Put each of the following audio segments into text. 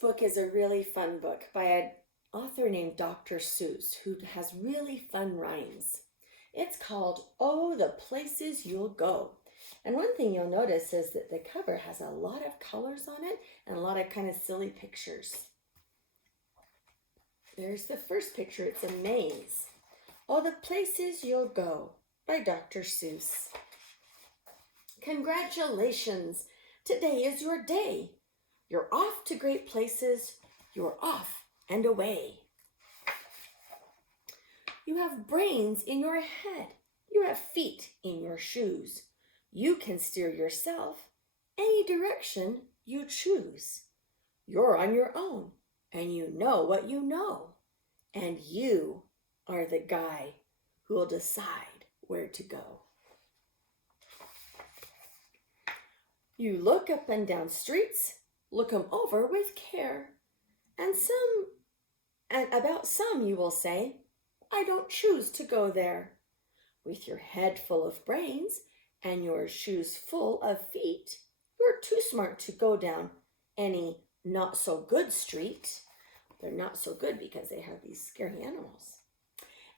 book is a really fun book by an author named Dr. Seuss who has really fun rhymes. It's called Oh, the Places You'll Go. And one thing you'll notice is that the cover has a lot of colors on it and a lot of kind of silly pictures. There's the first picture. It's a maze. Oh, the Places You'll Go by Dr. Seuss. Congratulations! Today is your day. You're off to great places. You're off and away. You have brains in your head. You have feet in your shoes. You can steer yourself any direction you choose. You're on your own and you know what you know. And you are the guy who will decide where to go. You look up and down streets, look 'em over with care. And about some you will say, I don't choose to go there. With your head full of brains and your shoes full of feet, you're too smart to go down any not so good street. They're not so good because they have these scary animals.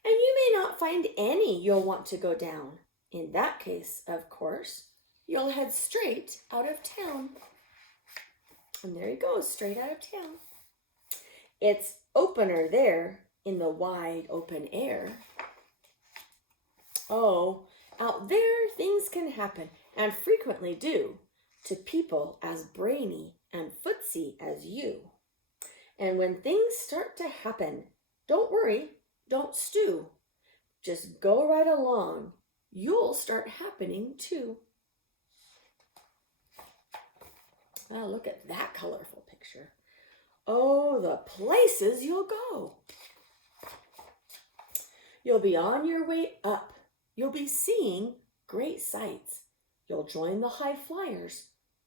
And you may not find any you'll want to go down. In that case, of course, you'll head straight out of town. And there you go, straight out of town. It's opener there in the wide open air. Oh, out there things can happen, and frequently do, to people as brainy and footsy as you. And when things start to happen, don't worry, don't stew. Just go right along. You'll start happening too. Oh, look at that colorful picture. Oh, the places you'll go. You'll be on your way up. You'll be seeing great sights. You'll join the high flyers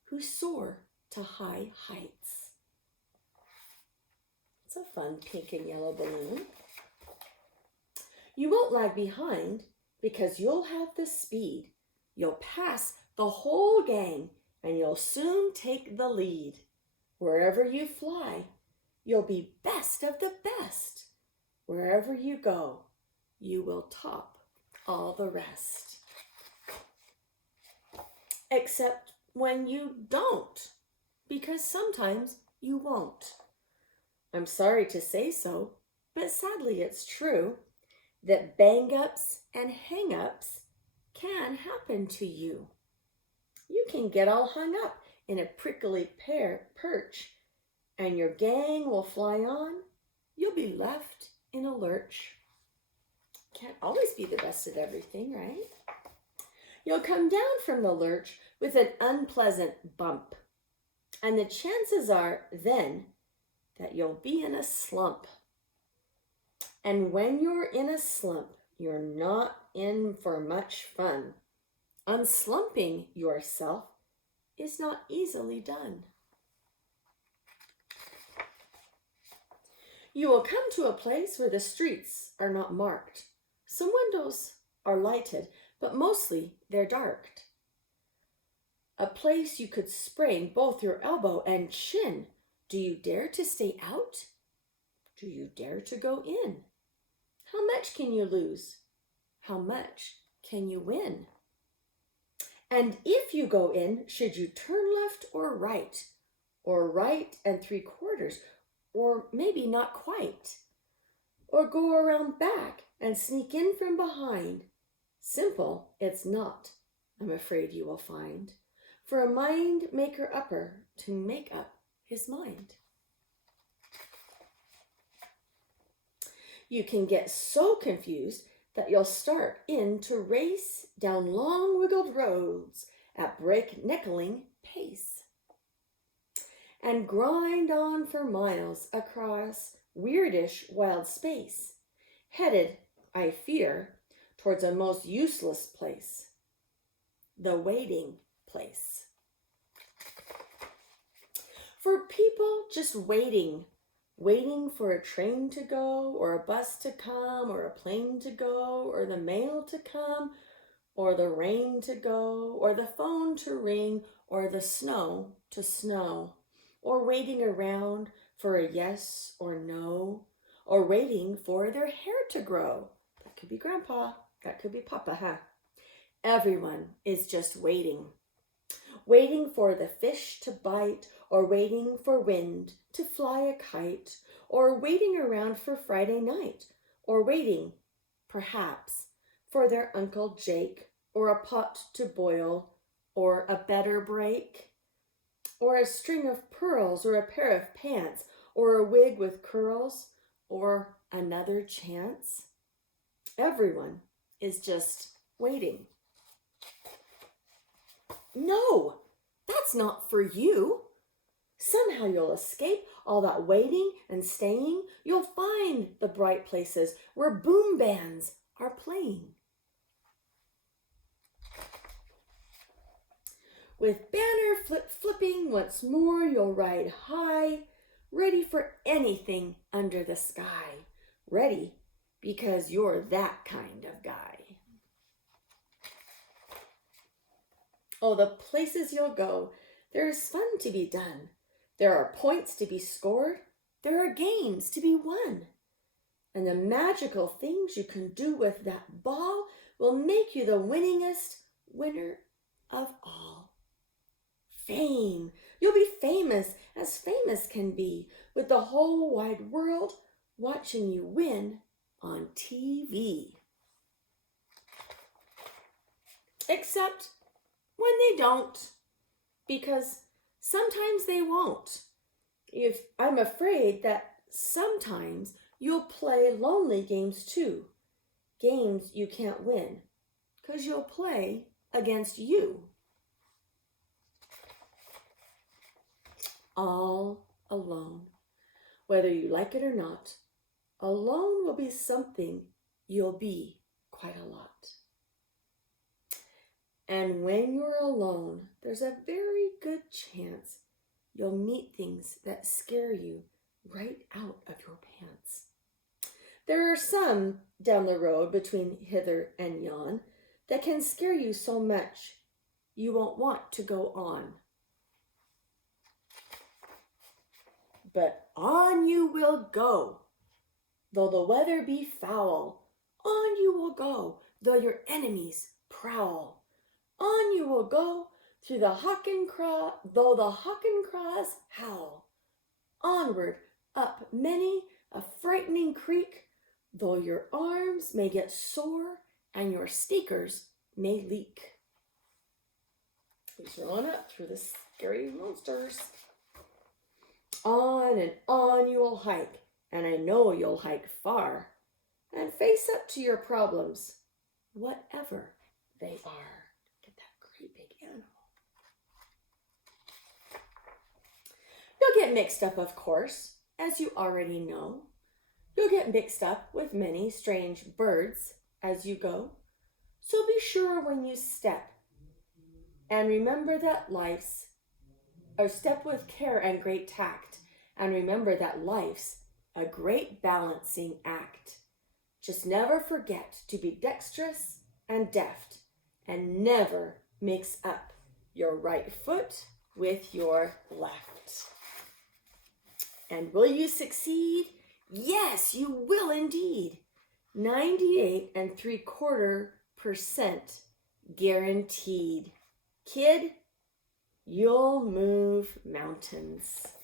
who soar to high heights. It's a fun pink and yellow balloon. You won't lag behind because you'll have the speed. You'll pass the whole gang and you'll soon take the lead. Wherever you fly, you'll be best of the best. Wherever you go, you will top all the rest. Except when you don't, because sometimes you won't. I'm sorry to say so, but sadly it's true that bang-ups and hang-ups can happen to you. You can get all hung up in a prickly perch, and your gang will fly on. You'll be left in a lurch. Can't always be the best at everything, right? You'll come down from the lurch with an unpleasant bump, and the chances are then that you'll be in a slump. And when you're in a slump, you're not in for much fun. Unslumping yourself is not easily done. You will come to a place where the streets are not marked. Some windows are lighted, but mostly they're darked. A place you could sprain both your elbow and chin. Do you dare to stay out? Do you dare to go in? How much can you lose? How much can you win? And if you go in, should you turn left or right and 3/4, or maybe not quite, or go around back and sneak in from behind? Simple it's not, I'm afraid you will find, for a mind maker upper to make up his mind. You can get so confused that you'll start in to race down long wiggled roads at breaknecking pace and grind on for miles across weirdish wild space, headed, I fear, towards a most useless place, the waiting place. For people just waiting for a train to go, or a bus to come, or a plane to go, or the mail to come, or the rain to go, or the phone to ring, or the snow to snow, or waiting around for a yes or no, or waiting for their hair to grow. That could be Grandpa, that could be Papa, huh? Everyone is just waiting. Waiting for the fish to bite, or waiting for wind to fly a kite, or waiting around for Friday night, or waiting, perhaps, for their Uncle Jake, or a pot to boil, or a better break, or a string of pearls, or a pair of pants, or a wig with curls, or another chance. Everyone is just waiting. No, that's not for you. Somehow you'll escape all that waiting and staying. You'll find the bright places where boom bands are playing. With banner flipping once more, you'll ride high, ready for anything under the sky. Ready because you're that kind of guy. Oh, the places you'll go, there is fun to be done. There are points to be scored. There are games to be won. And the magical things you can do with that ball will make you the winningest winner of all. Fame. You'll be famous as famous can be, with the whole wide world watching you win on TV. Except when they don't, because sometimes they won't. I'm afraid that sometimes you'll play lonely games too, games you can't win, because you'll play against you. All alone. Whether you like it or not, alone will be something you'll be quite a lot. And when you're alone, there's a very good chance you'll meet things that scare you right out of your pants. There are some down the road between hither and yon that can scare you so much you won't want to go on. But on you will go, though the weather be foul. On you will go, though your enemies prowl. On you will go through the hawk and craw, though the hawk and craws howl. Onward, up many a frightening creek, though your arms may get sore and your sneakers may leak. He's rolling up through the scary monsters. On and on you will hike, and I know you'll hike far, and face up to your problems, whatever they are. Get that great big animal. You'll get mixed up, of course, as you already know. You'll get mixed up with many strange birds as you go. So be sure when you step, and remember that step with care and great tact, and remember that life's a great balancing act. Just never forget to be dexterous and deft, and never mix up your right foot with your left. And will you succeed? Yes, you will indeed. 98.75% guaranteed. Kid, you'll move mountains.